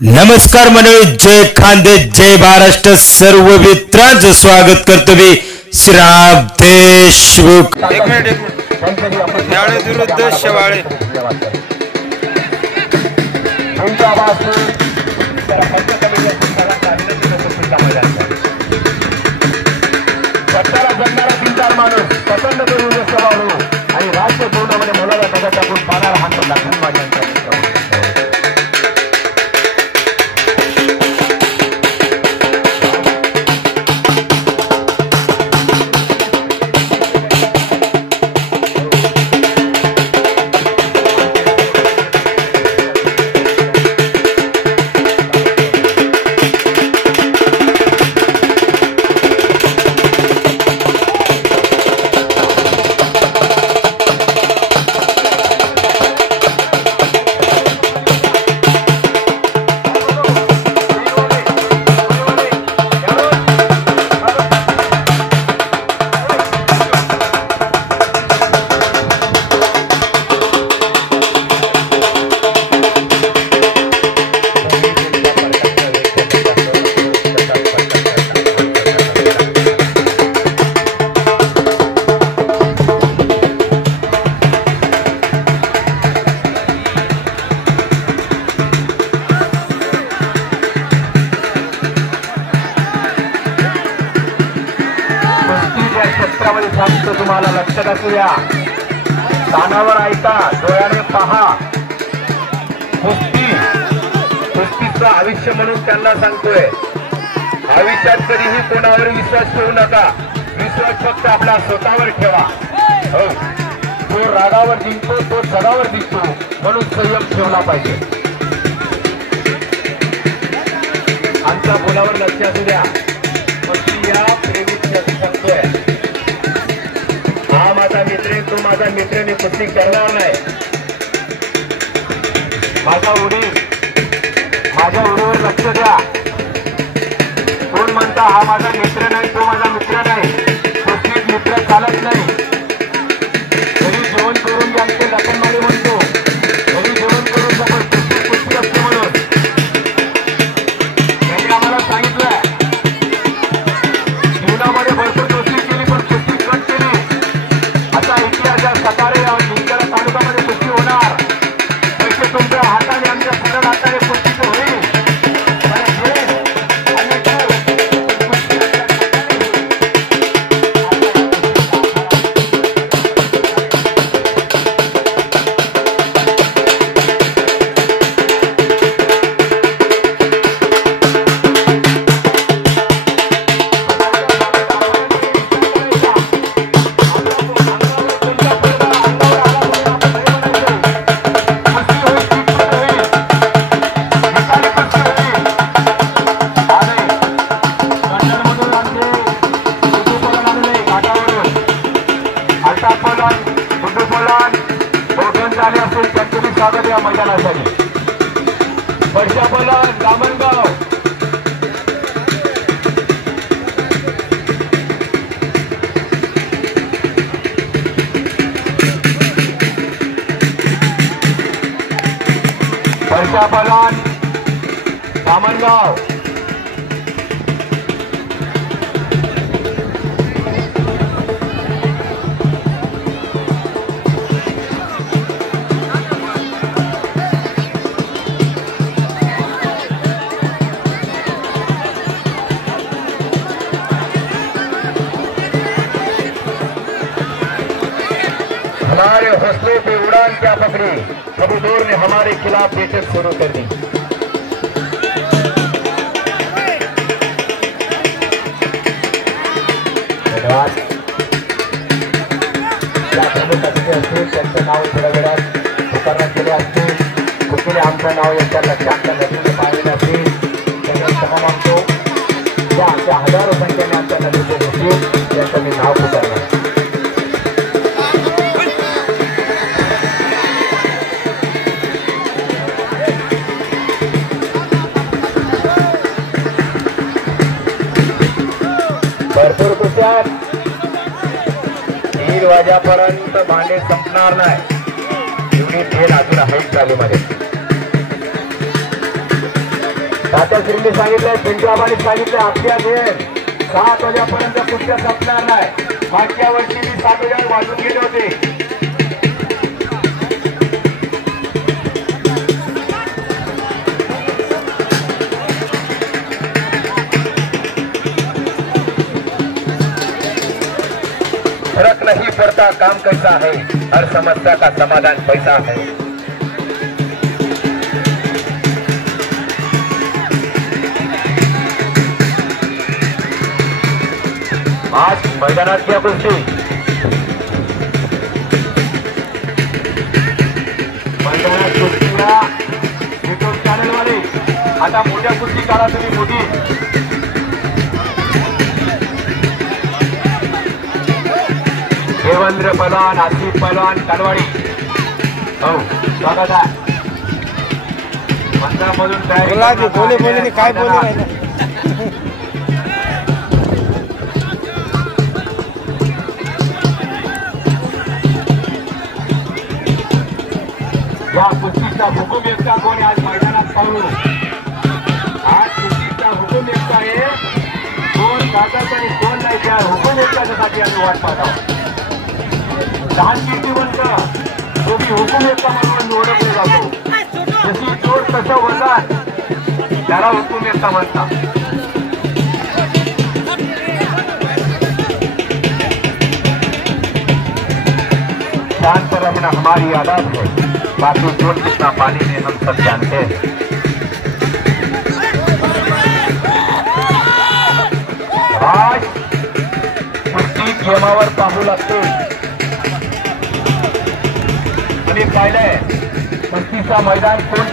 नमस्कार मंडळी, जय खानदेश, जय महाराष्ट्र. सर्व मित्रांचं स्वागत करतो मी श्रीराम देशमुख. एक मिनिट न्याळे विरुद्ध शेवाळे. माणूस पसंत करून आणि राज्य पूर्णपणे मुलाला त्याच्या टाकून पाहणार हा लखन माझ्यांचा तुम्हाला लक्षात असू द्या. कानावर ऐका, डोळ्याने पहा. कुस्तीचं आयुष्य म्हणून त्यांना सांगतोय. आयुष्यात कधीही कोणावर विश्वास ठेवू नका. विश्वास फक्त आपला स्वतःवर ठेवा. हो, जो रागावर जिंकतो तो जगावर जिंकतो, म्हणून संयम ठेवला पाहिजे. आमच्या बोलावर लक्ष असू द्या. कुस्ती या प्रेमीची सांगतोय. हा माझा मित्र आहे, तो माझा मित्र. मी कुस्ती करणार नाही. माझ्या उडीवर लक्ष द्या. कोण म्हणता हा माझा मित्र नाही, तो माझा मित्र नाही. कुस्तीत मित्र चालत नाही. घरी जेवण करून घ्या ते लखनमाडी म्हणतो. घरी जेवण करून आपण कुस्ती असते म्हणून त्यांनी आम्हाला सांगितलंय. जीवनामध्ये भरपूर कुस्ती केली, पण कुस्ती कट केली. आता इतिहासात सकाळी जिंकला तालुक्यामध्ये कुस्ती होणार. पैसे तुमच्या हाताने, आमच्या सरळ हाताने कुस्तीचं होईल. स्वागत या मैदानासाठी. वर्षापला दामणगाव दामणगाव हमारे हौसलों पे उड़ान क्या पकड़ी, कभी दौर ने हमारे खिलाफ बैठक शुरू कर दी. धन्यवाद. या प्रमुख अतिथी असतील त्यांचं नाव थोड्या वेळात पुकारण्यात केले असतील. कुठले आमचं नाव याच्या लक्षात नदीने पाहिलेलं असतील त्यांनी क्षमा मागतो. त्या हजारो संख्येने आमच्या नदीचे असतील त्यांचं मी नाव पुकारणार. भरपूर कुस्त्यात 3 वाजेपर्यंत भांडे संपणार नाही. एवढी खेळ अजून आहे चालूमध्ये. तात्याश्रींनी सांगितलंय, पिंटूआबांनी सांगितलंय, आपल्या वेळ 7 वाजेपर्यंत कुठल्या संपणार नाही. मागच्या वर्षी मी 7 वाजेवर वाजून गेले होते. फर्क नहीं पड़ता काम कैसा है, हर समस्या का समाधान पैसा है. आज मैदानात क्या कुस्ती, मैदानात कुस्तीला युट्यूब चॅनल वाले आता मोठ्या कुस्ती काढा तुम्ही मोठी. देवेंद्र पहलवान, आसिफ पहलवान कालवाडी, हो स्वागत आहे. मंचामधून तयारी बोले काय बोले या कुस्तीचा हुकूम एकटा कोणी आज मैदानात पाहू. आज कुस्तीचा हुकूम एकटा आहे, 2 तासाचा आणि 2 नाही, त्या हुकूम एकट्यासाठी आम्ही वाट पाहत आहोत. लहान कीर्तिवंत तो बी हुकूम एकटा म्हणून ओळखले जातो. जशी जोर तसं वजन, त्याला हुकूम एकटा म्हणतात. शांत रहना हमारी आदत है, बाकी जोर कितना पानी में हम सब जानते हैं. आज कुस्ती नियमावर पाहू लागते आणि पाहिलंय कुस्तीचा मैदान कोण